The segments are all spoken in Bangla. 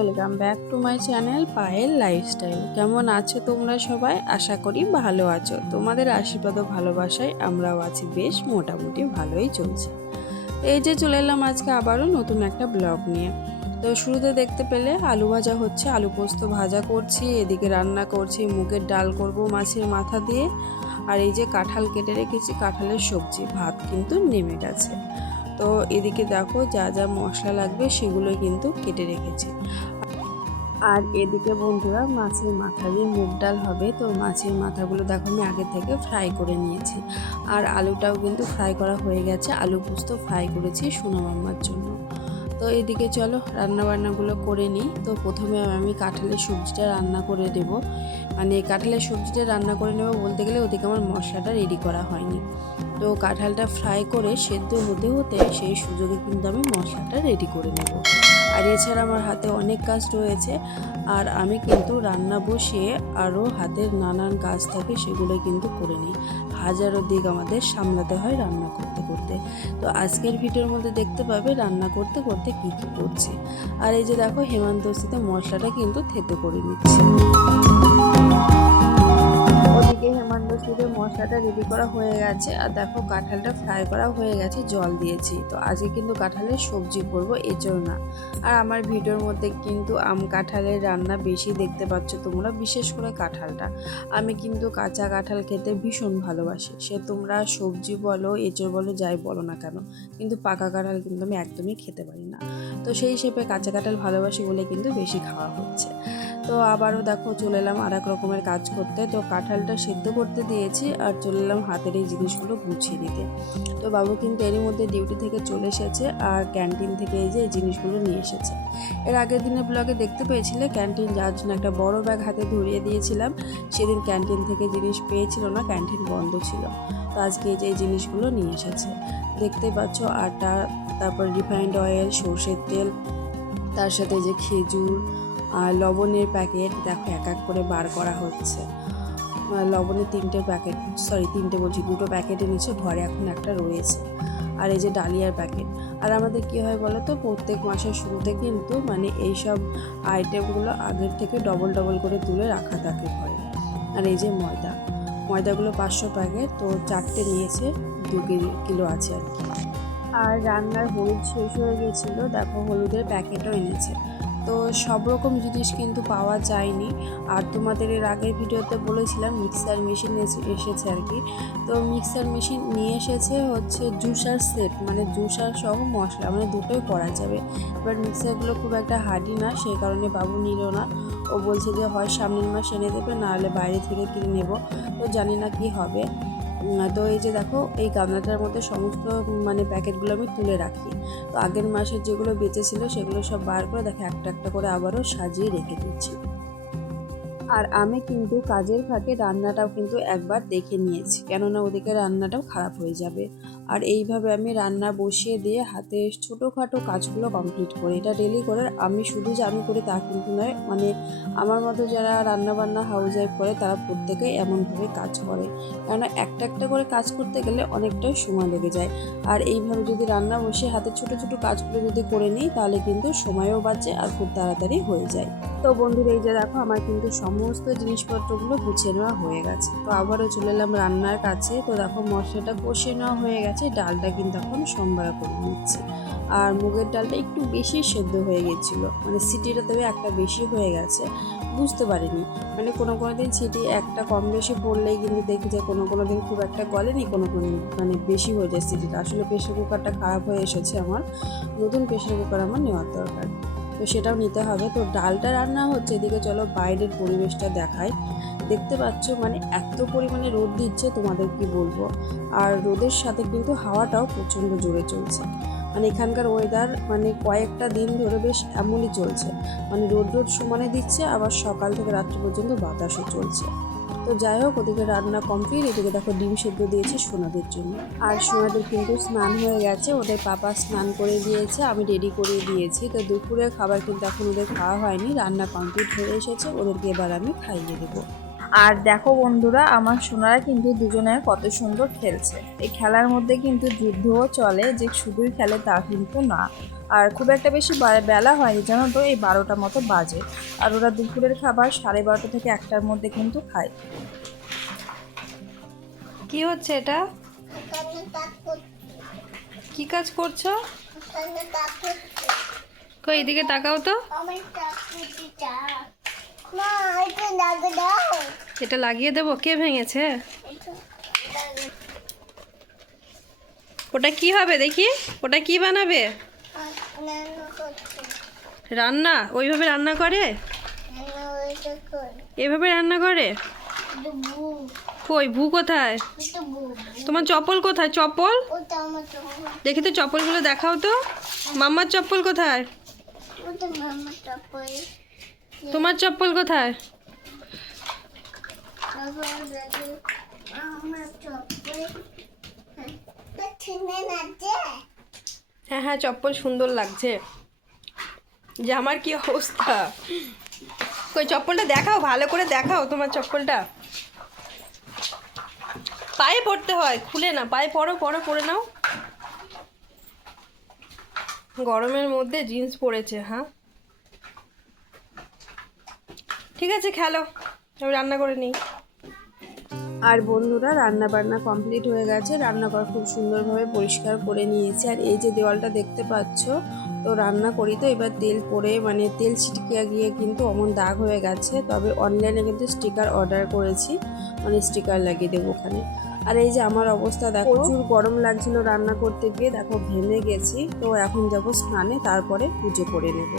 Welcome back to my channel Payel lifestyle কেমন আছো তোমরা সবাই? আশা করি ভালো আছো। তোমাদের আশীর্বাদ ও ভালোবাসায় আমরাও আছি বেশ মোটামুটি ভালোই চলছে। এই যে চলে এলাম আজকে আবারও নতুন একটা ব্লগ নিয়ে। তো শুরুতে দেখতে পেলে আলু ভাজা হচ্ছে, আলু পোস্ত ভাজা করছি, এদিকে রান্না করছি, মুগের ডাল করব মাছের মাথা দিয়ে। আর এই যে কাঁঠাল কেটে রেখেছি, কাঁঠালের সবজি, ভাত কিন্তু নেমে গেছে। তো এদিকে দেখো যা যা মশলা লাগবে সেগুলোই কিন্তু কেটে রেখেছি। আর এদিকে বন্ধুরা, মাছের মাথা দিয়ে মুগ ডাল হবে। তো মাছের মাথাগুলো দেখো, আমি আগে থেকে ফ্রাই করে নিয়েছি। আর আলুটাও কিন্তু ফ্রাই করা হয়ে গেছে। আলু পোস্ত ফ্রাই করেছি সোনা মাম্মার জন্য। তো এদিকে চলো রান্না বান্নাগুলো করে নিই। তো প্রথমে আমি কাঁঠালের সবজিটা রান্না করে দেব। মানে কাঁঠালের সবজিটা রান্না করে নেব বলতে গেলে ওদিকে আমার মশলাটা রেডি করা হয়নি। তো কাঁঠালটা ফ্রাই করে সেদ্ধ হতে হতে সেই সুযোগে কিন্তু আমি মশলাটা রেডি করে নেব। আর এছাড়া আমার হাতে অনেক কাজ রয়েছে। আর আমি কিন্তু রান্না বসিয়ে আরও হাতের নানান কাজ থাকে সেগুলো কিন্তু করে নিই। হাজারো দিক আমাদের সামলাতে হয় রান্না করতে করতে। তো আজকের ভিডিওর মধ্যে দেখতে পাবে রান্না করতে করতে কী কী করছে। আর এই যে দেখো হেমান্তস্থিতে মশলাটা কিন্তু থেতে করে নিচ্ছি। হেমান্তস্থিতে মশলাটা রেডি করা হয়ে গেছে। আর দেখো, কাঁঠালটা ফ্রাই করা হয়ে গেছে, জল দিয়েছি। তো আজকে কিন্তু কাঁঠালের সবজি করব, এর জন্য না। আর আমার ভিডিওর মধ্যে কিন্তু আম কাঁঠালের রান্না বেশি দেখতে পাচ্ছ তোমরা, বিশেষ করে কাঁঠালটা। আমি কিন্তু কাঁচা কাঁঠাল খেতে ভীষণ ভালোবাসি। সে তোমরা সবজি বলো এঁচড় বলো, যাই বলো না কেন, কিন্তু পাকা কাঁঠাল কিন্তু আমি একদমই খেতে পারি না। তো সেই হিসেবে কাঁচা কাঁঠাল ভালোবাসি বলে কিন্তু বেশি খাওয়া হচ্ছে। তো আবারও দেখো চলে এলাম আর এক রকমের কাজ করতে। তো কাঁঠালটা সিদ্ধ করতে দিয়েছি আর চলে এলাম হাতের এই জিনিসগুলো গুছিয়ে দিতে তো বাবু কিন্তু এরই মধ্যে ডিউটি থেকে চলে এসেছে আর ক্যান্টিন থেকে এই যে এই জিনিসগুলো নিয়ে এসেছে। এর আগের দিনের ব্লগে দেখতে পেয়েছিলে, ক্যান্টিন যাওয়ার জন্য একটা বড় ব্যাগ হাতে ধরিয়ে দিয়েছিলাম। সেদিন ক্যান্টিন থেকে জিনিস পেয়েছিল না, ক্যান্টিন বন্ধ ছিল। তো আজকে এই যে এই জিনিসগুলো নিয়ে এসেছে। দেখতে পাচ্ছ আটা, তারপর রিফাইন্ড অয়েল, সর্ষের তেল, তার সাথে যে খেজুর লবণের প্যাকেট দেখো এক এক করে বার করা হচ্ছে। লবণের তিনটে প্যাকেট সরি তিনটে বলছি, দুটো প্যাকেট এনেছে ঘরে এখন একটা রয়েছে। আর এই যে ডালিয়ার প্যাকেট। আর আমাদের কী হয় বলো তো, প্রত্যেক মাসের শুরুতে কিন্তু মানে এই সব আইটেমগুলো আগের থেকে ডবল ডবল করে তুলে রাখা থাকে ঘরে। আর এই যে ময়দা, ময়দাগুলো পাঁচশো প্যাকেট, তো চারটে নিয়েছে, দু কিলো আছে আর কি। আর রান্নার হলুদ শেষ হয়ে গেছিল, দেখো হলুদের প্যাকেটও এনেছে। তো সব রকম জিনিস কিন্তু পাওয়া যায়নি। আর তোমাদের এর আগের ভিডিওতে বলেছিলাম মিক্সার মেশিন এসেছে আর কি। তো মিক্সার মেশিন নিয়ে এসেছে হচ্ছে জুসার সেট মানে জুসার সহ মশলা মানে দুটোই করা যাবে। এবার মিক্সারগুলো খুব একটা হার্ডি না, সেই কারণে বাবু নিল না। ও বলছে যে হয় সামনের মাস এনে দেবে, নাহলে বাইরে থেকে কিনে নেব। তো জানি না কি হবে। তো এই যে দেখো, এই গামলাটার মধ্যে সমস্ত মানে প্যাকেটগুলো আমি তুলে রাখি। তো আগের মাসে যেগুলো বেঁচেছিল সেগুলো সব বার করে দেখো একটা একটা করে আবারও সাজিয়ে রেখে দিচ্ছি। আর আমি কিন্তু কাজের ফাঁকে রান্নাটাও কিন্তু একবার দেখে নিয়েছি, কেননা ওদিকে রান্নাটাও খারাপ হয়ে যাবে। আর এইভাবে আমি রান্না বসিয়ে দিয়ে হাতে ছোটোখাটো কাজগুলো কমপ্লিট করি। এটা ডেলি করে আমি শুধু যে আমি করি তা কিন্তু নয় মানে আমার মতো যারা রান্নাবান্না হাউস ওয়াইফ করে তারা প্রত্যেকেই এমনভাবে কাজ করে। কেননা একটা একটা করে কাজ করতে গেলে অনেকটাই সময় লেগে যায়। আর এইভাবে যদি রান্না বসে হাতে ছোট ছোট কাজগুলো যদি করে নিই, তাহলে কিন্তু সময়ও বাঁচে আর খুব তাড়াতাড়ি হয়ে যায়। তো বন্ধুরা, এই যে দেখো, আমার কিন্তু সমস্ত জিনিসপত্রগুলো গুছিয়ে নেওয়া হয়ে গেছে। তো আবারও চলে এলাম রান্নার কাছে। তো দেখো, মশলাটা কষিয়ে নেওয়া হয়ে গেছে। ডালটা কিন্তু এখন সোমবার করে নিচ্ছি। আর মুগের ডালটা একটু বেশি সেদ্ধ হয়ে গেছিল। মানে সিটিটা তবে একটা বেশি হয়ে গেছে, বুঝতে পারিনি। মানে কোনো কোনো দিন সিটি একটা কম বেশি পড়লেই কিন্তু দেখি যে কোনো কোনো দিন খুব একটা গলেনি, কোনো কোনো মানে বেশি হয়ে যায় সিটিটা। আসলে প্রেশার কুকারটা খারাপ হয়ে এসেছে আমার। নতুন প্রেশার কুকার আমার নেওয়ার দরকার। তো সেটাও নিতে হবে। তো ডালটা রান্না হচ্ছে, এদিকে চলো বাইরের পরিবেশটা দেখাই। দেখতে পাচ্ছ মানে এত পরিমাণে রোদ দিচ্ছে তোমাদের কি বলব। আর রোদের সাথে কিন্তু হাওয়াটাও প্রচণ্ড জোরে চলছে। মানে এখানকার ওয়েদার মানে কয়েকটা দিন ধরে বেশ এমনই চলছে। মানে রোদ রোদ সমানে দিচ্ছে, আবার সকাল থেকে রাত্রি পর্যন্ত বাতাসও চলছে। তো যাই হোক, ওদিকে রান্না কমপ্লিট এদিকে দেখো ডিম সেদ্ধ দিয়েছি সোনাদের জন্য। আর সোনাদের কিন্তু স্নান হয়ে গেছে, ওদের পাপা স্নান করে দিয়েছে, আমি রেডি করে দিয়েছি। তো দুপুরের খাবার কিন্তু এখন ওদের খাওয়া হয়নি, রান্না কমপ্লিট হয়ে এসেছে, ওদেরকে এবার আমি খাইয়ে দেবো। আর দেখো বন্ধুরা আমার সোনারা কিন্তু দুজনে কত সুন্দর খেলছে। এই খেলার মধ্যে কিন্তু যুদ্ধও চলে যে শুধুই খেলে তা কিন্তু না। আর খুব একটা বেশি বেলা হয়নি জানো তো এই বারোটা মতো বাজে। আর ওরা দুপুরের খাবার সাড়ে বারোটা থেকে একটার মধ্যে কিন্তু খায়। কি হচ্ছে এটা? কি কাজ করছ? কই এদিকে তাকাও তো। এটা লাগিয়ে দেবো কে ভেঙেছে? ওটা কি হবে দেখি? ওটা কি বানাবে? রান্না ওইভাবে রান্না করে? এভাবে রান্না করে? কই ভু কোথায়? তোমার চপ্পল কোথায়? চপ্পল? দেখি তো চপ্পলগুলো দেখাও তো। মাম্মার চপ্পল কোথায়? তোমার চপ্পল কোথায়? হ্যাঁ হ্যাঁ চপ্পল সুন্দর লাগছে। যে আমার কি অবস্থা? কই, চপ্পলটা দেখাও, ভালো করে দেখাও তোমার চপ্পলটা। পায়ে পড়তে হয়, খুলে না, পায়ে পরো পরো পরে নাও। গরমের মধ্যে জিন্স পরেছে হ্যাঁ? ঠিক আছে খেলো। আমি রান্না করে নিই। আর বন্ধুরা রান্না বান্না কমপ্লিট হয়ে গেছে। রান্নাঘর খুব সুন্দরভাবে পরিষ্কার করে নিয়েছে। আর এই যে দেওয়ালটা দেখতে পাচ্ছ তো রান্না করি তো এবার তেল পরে মানে তেল ছিটকে গিয়ে কিন্তু অমন দাগ হয়ে গেছে। তবে অনলাইনে কিন্তু স্টিকার অর্ডার করেছি মানে স্টিকার লাগিয়ে দেবো ওখানে। আর এই যে আমার অবস্থা দেখো প্রচুর গরম লাগছিল রান্না করতে গিয়ে দেখো ঘেমে গেছি। তো এখন যাব স্নানে তারপরে পুজো করে নেব।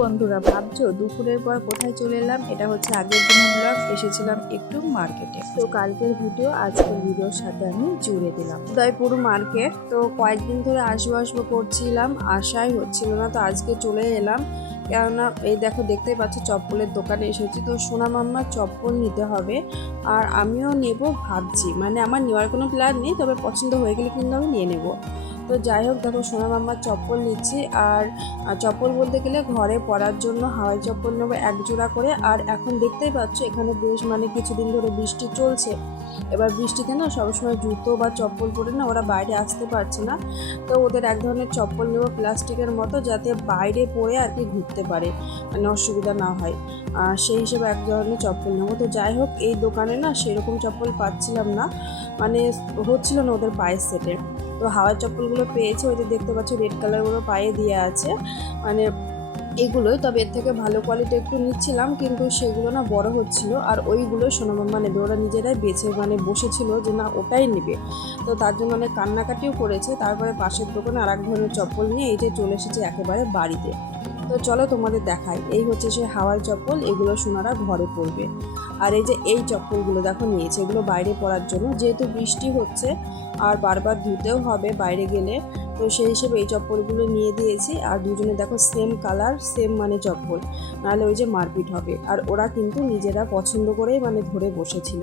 বন্ধুরা, ভাবছ দুপুরের পর কোথায় চলে এলাম? এটা হচ্ছে আগের দিনের ব্লগ এসেছিলাম একটু মার্কেটে তো কালকের ভিডিও আজকের ভিডিওর সাথে আমি জুড়ে দিলাম। উদয়পুর মার্কেট তো কয়েকদিন ধরে আসব আসব করছিলাম, আশাই হচ্ছিল না, তো আজকে চলে এলাম। কেননা, এই দেখো, দেখতেই পাচ্ছ, চপ্পলের দোকানে এসেছি। তো সোনা মাম্মার চপ্পল নিতে হবে, আর আমিও নেব ভাবছি। মানে আমার নেওয়ার কোনো প্ল্যান নেই, তবে পছন্দ হয়ে গেলে কিন্তু আমি নিয়ে নেব। তো যাই হোক, দেখো সোনা মাম্মার চপ্পল নিচ্ছি আর আর চপ্পল বলতে গেলে ঘরে পরার জন্য হাওয়াই চপ্পল নেব এক জোড়া করে। আর এখন দেখতেই পাচ্ছ, এখানে বেশ মানে কিছুদিন ধরে বৃষ্টি চলছে। এবার বৃষ্টিতে না সবসময় জুতো বা চপ্পল পরে না ওরা বাইরে আসতে পারছে না। তো ওদের এক ধরনের চপ্পল নেব প্লাস্টিকের মতো যাতে বাইরে পরে আর কি ঘুরতে পারে মানে অসুবিধা না হয়। আর সেই হিসেবে এক ধরনের চপ্পল নেব। তো যাই হোক, এই দোকানে না সেরকম চপ্পল পাচ্ছিলাম না। মানে হচ্ছিল না ওদের পায়ের সেটে তো হাওয়ার চপ্পলগুলো পেয়েছে, ওই যে দেখতে পাচ্ছ রেড কালারগুলো পায়ে দিয়ে আছে। মানে এগুলোই, তবে এর থেকে ভালো কোয়ালিটি একটু নিচ্ছিলাম, কিন্তু সেগুলো না বড় হচ্ছিল। আর ওইগুলো সোনামাম্মা নেবে ওরা নিজেরাই বেছে মানে বসেছিল যে না ওটাই নেবে। তো তার জন্য অনেক কান্নাকাটিও করেছে। তারপরে পাশের দোকানে আর এক ধরনের চপ্পল নিয়ে এই যে চলে এসেছে একেবারে বাড়িতে। তো চলো তোমাদের দেখাই। এই হচ্ছে সে হাওয়ার চপ্পল, এগুলো সোনারা ঘরে পরবে আর এই যে এই চপ্পলগুলো দেখো নিয়েছে, এগুলো বাইরে পরার জন্য। যেহেতু বৃষ্টি হচ্ছে, আর বারবার ধুতেও হবে বাইরে গেলে, তো সেই হিসেবে এই চপ্পলগুলো নিয়ে দিয়েছি। আর দুজনে দেখো সেম কালার সেম মানে চপ্পল। নাহলে ওই যে মারপিট হবে। আর ওরা কিন্তু নিজেরা পছন্দ করেই মানে ধরে বসেছিল।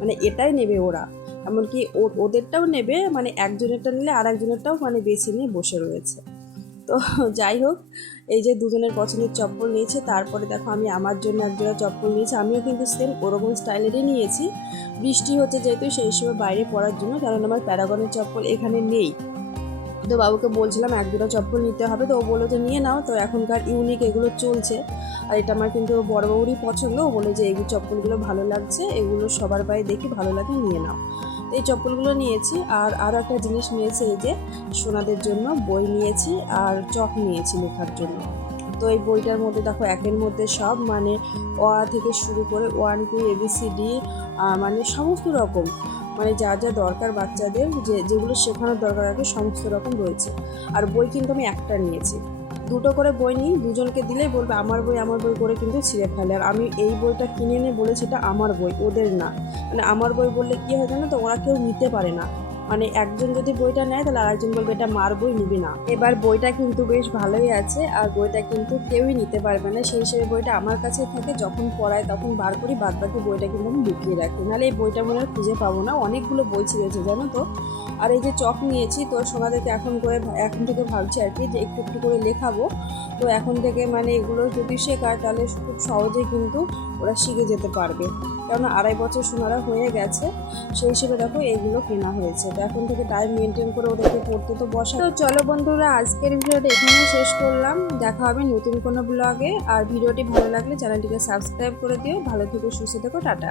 মানে এটাই নেবে ওরা। এমনকি ওদেরটাও নেবে মানে একজনেরটা নিলে আর একজনেরটাও মানে বেছে নিয়ে বসে রয়েছে। তো যাই হোক, এই যে দুজনের পছন্দের চপ্পল নিয়েছে, তারপরে দেখো আমি আমার জন্য এক একজোড়া চপ্পল নিয়েছি। আমিও কিন্তু সেম ওরকম স্টাইলেরই নিয়েছি। বৃষ্টি হচ্ছে যেহেতু, সেই হিসেবে বাইরে পরার জন্য, কারণ আমার প্যারাগনের চপ্পল এখানে নেই। তো বাবুকে বলছিলাম এক দুটো চপ্পল নিতে হবে, তো ও বলল যে নিয়ে নাও, তো এখনকার ইউনিক এগুলো চলছে। আর এটা আমার কিন্তু বড়বাবুরই পছন্দ, ও বলে যে এই চপ্পলগুলো ভালো লাগছে, এগুলো সবার পায়ে দেখি ভালো লাগে, নিয়ে নাও। এই চপ্পলগুলো নিয়েছি আর আরও একটা জিনিস নিয়েছি, এই যে সোনাদের জন্য বই নিয়েছি আর চক নিয়েছি লেখার জন্য। তো এই বইটার মধ্যে দেখো একের মধ্যে সব মানে আ থেকে শুরু করে ওয়ান, টু এবিসিডি মানে সমস্ত রকম। মানে যা যা দরকার বাচ্চাদের, যে, যেগুলো শেখানোর দরকার আছে সমস্ত রকম রয়েছে। আর বই কিন্তু আমি একটা নিয়েছি। দুটো করে বই নিই দুজনকে দিলেই বলবে, আমার বই আমার বই করে কিন্তু ছিঁড়ে ফেলে। আর আমি এই বইটা কিনে এনে বলেছি, এটা আমার বই। ওদের না। মানে আমার বই বললে কী হয় জানো তো, ওরা কেউ নিতে পারে না। মানে একজন যদি বইটা নেয়, তাহলে আরেকজন বলবে এটা মার বই, নিবি না। এবার বইটা কিন্তু বেশ ভালোই আছে, আর বইটা কিন্তু কেউই নিতে পারবে না। সেই হিসেবে বইটা আমার কাছে থাকে, যখন পড়ায় তখন বার করি বাদ বাকি বইটা কিন্তু আমি লুকিয়ে রাখি। নাহলে এই বইটা মনে হয় খুঁজে পাবো না। অনেকগুলো বই ছিঁড়েছে, জানো তো? আর এই যে চক নিয়েছি, তো সোনাদেরকে এখন করে এখন থেকে ভাবছি আর কি যে একটু একটু করে লেখাবো। তো এখন থেকে মানে এগুলো যদি শেখায়, তাহলে খুব সহজেই কিন্তু ওরা শিখে যেতে পারবে। কেননা আড়াই বছর সোনারা হয়ে গেছে, সেই হিসেবে দেখো এইগুলো কেনা হয়েছে। তো এখন থেকে টাইম মেনটেন করে ওদেরকে পড়তে তো বসা তো চলো বন্ধুরা, আজকের ভিডিওটা এখানে শেষ করলাম। দেখা হবে নতুন কোনো ব্লগে আর ভিডিওটি ভালো লাগলে চ্যানেলটিকে সাবস্ক্রাইব করে দিও। ভালো থেকো, সুস্থ থেকো, টাটা।